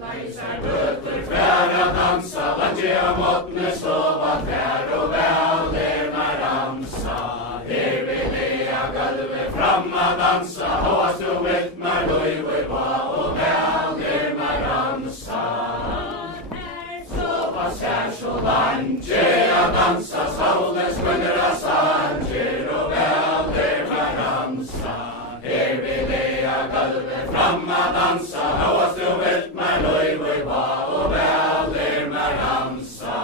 Tvær að dansa, landi á mótni stofa, tvær og vel maður ramsa. Hér vil ég gulvi fram að dansa, háast þú vilt maður laufi va og vel maður ramsa. Stofa sér svo landi að dansa, sálen skunnur að sangir og vel maður ramsa. Hér vil ég gulvi fram að dansa, háast þú vilt maður laufi va og vel maður ramsa.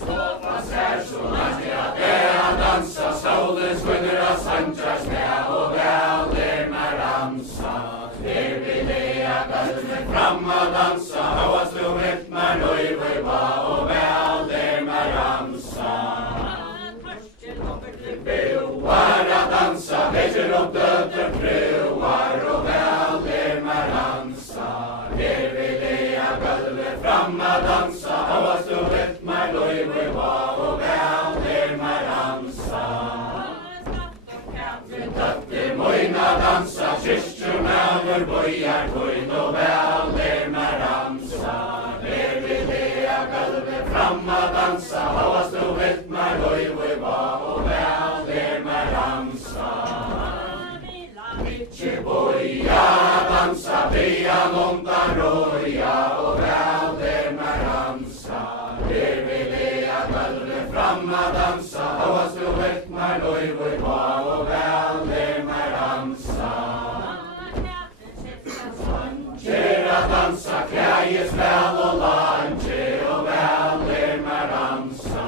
Stofa sér svo landi að dansa, sálen skunnur að sangir og vel maður ramsa. Hér vil ég gulvi fram að dansa, háast þú vilt maður laufi va og vel maður ramsa. Brúar að dansa, veitir og döður brúar og vel maður ramsa. Hér vil ég gulvi fram að dansa, háast þú vilt maður laufi va og vel maður ramsa. Döttir moin að dansa, kirkjumaður bojar boin og vel maður ramsa. Hér vil ég gulvi fram að dansa, háast þú vilt maður laufi va og vel maður ramsa. Ikke boja að dansa, bia mondan roja og vel maður ramsa. Hér vil ég gulvi fram að dansa, háast þú vilt maður laufi va og vel maður ramsa. Langer að dansa, klæjist vel og langer og vel maður ramsa.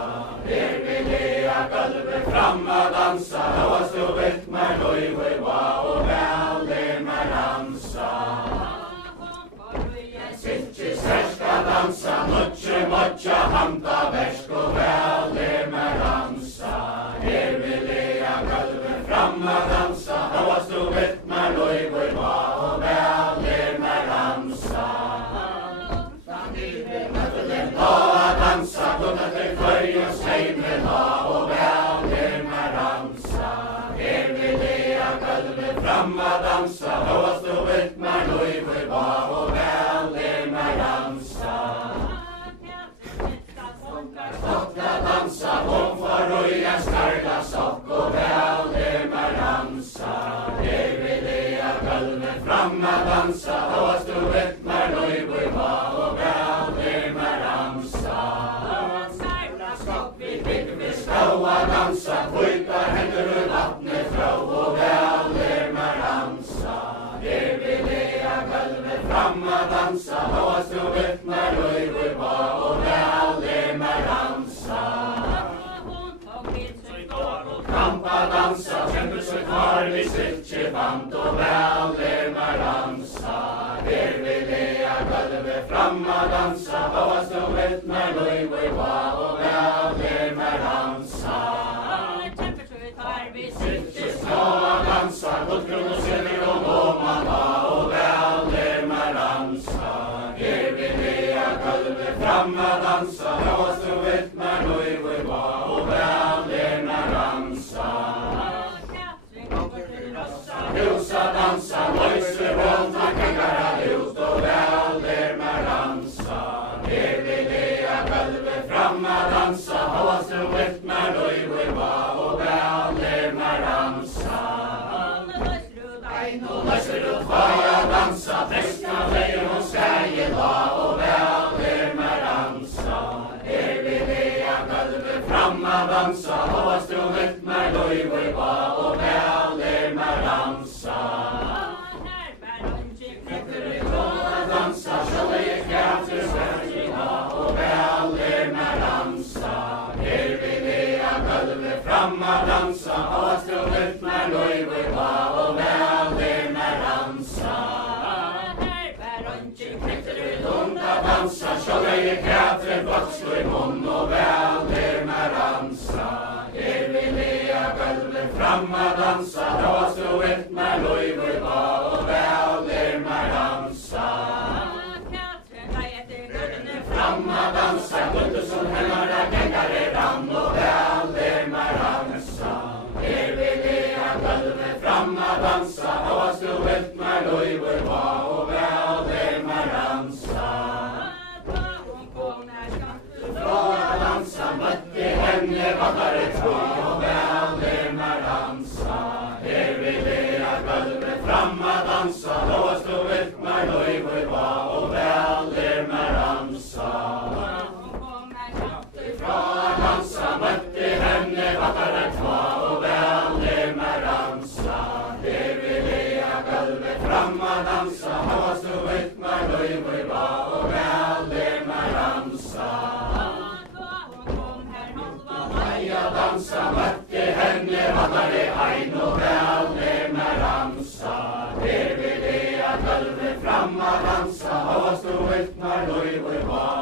Hér vil ég gulvi fram að dansa, háast þú vilt maður laufi va og vel maður ramsa. Sittji sterk að dansa, modja handa versk og vel maður ramsa. Hér vil ég gulvi fram að dansa, háast þú vilt maður laufi va og vel maður ramsa. Að dansa, kunna til hverjus heimil og vel maður ramsa. Hér vil ég gulvi fram að dansa, háast þú vilt maður laufi va og vel maður ramsa. Stokk að dansa, far rauja skarla sokk og vel maður ramsa. Hér vil ég gulvi fram að dansa, háast þú vilt maður laufi va og vel maður ramsa. Stá að dansa, hvita hendur vatni frá og vel maður ramsa. Hér vil ég gulvi fram að dansa, háast þú vilt maður laufi va og vel maður ramsa. Kamp að dansa, kjempur svo kvar við sittje band og vel maður ramsa. Hér vil ég gulvi fram að dansa, háast þú vilt maður laufi va og vel maður ramsa. Sittje smá að dansa, gullgrunn og silfur og góman og vel maður ramsa. Hér vil ég gulvi fram að dansa, háast þú vilt maður laufi va og vel maður ramsa. Hús að dansa, lausur hold, gengar að út og vel maður ramsa. Hér vil ég gulvi fram að dansa, háast þú vilt maður laufi va og vel maður ramsa. Lausur út hvað að dansa, trekna leir og skæla og vel maður ramsa. Hér vil ég gulvi fram að dansa, háast þú vilt maður laufi va og vel maður ramsa. Dansa, sjálf ég kjæftur svergina og vel maður ramsa. Hér vil ég gulvi fram að dansa, háast þú vilt maður laufi va og vel maður ramsa. Dansa, sjálf ég kjæftur vakslu í munn og vel maður ramsa. Hér vil ég gulvi fram að dansa, háast þú vilt maður laufi va og vel maður ramsa. Fram að dansa, Gundursson hennar að gengar rann og vel maður ramsa. Hér vil ég gulvi fram að dansa, háast þú vilt maður laufi va og vel maður ramsa. oss du vittnar löjver va och väl lär mig dansa. Maja dansa, mötte henne, vandrar det ein och väl lär mig dansa. Här vill jag gulvet framma dansa, oss du vittnar löjver va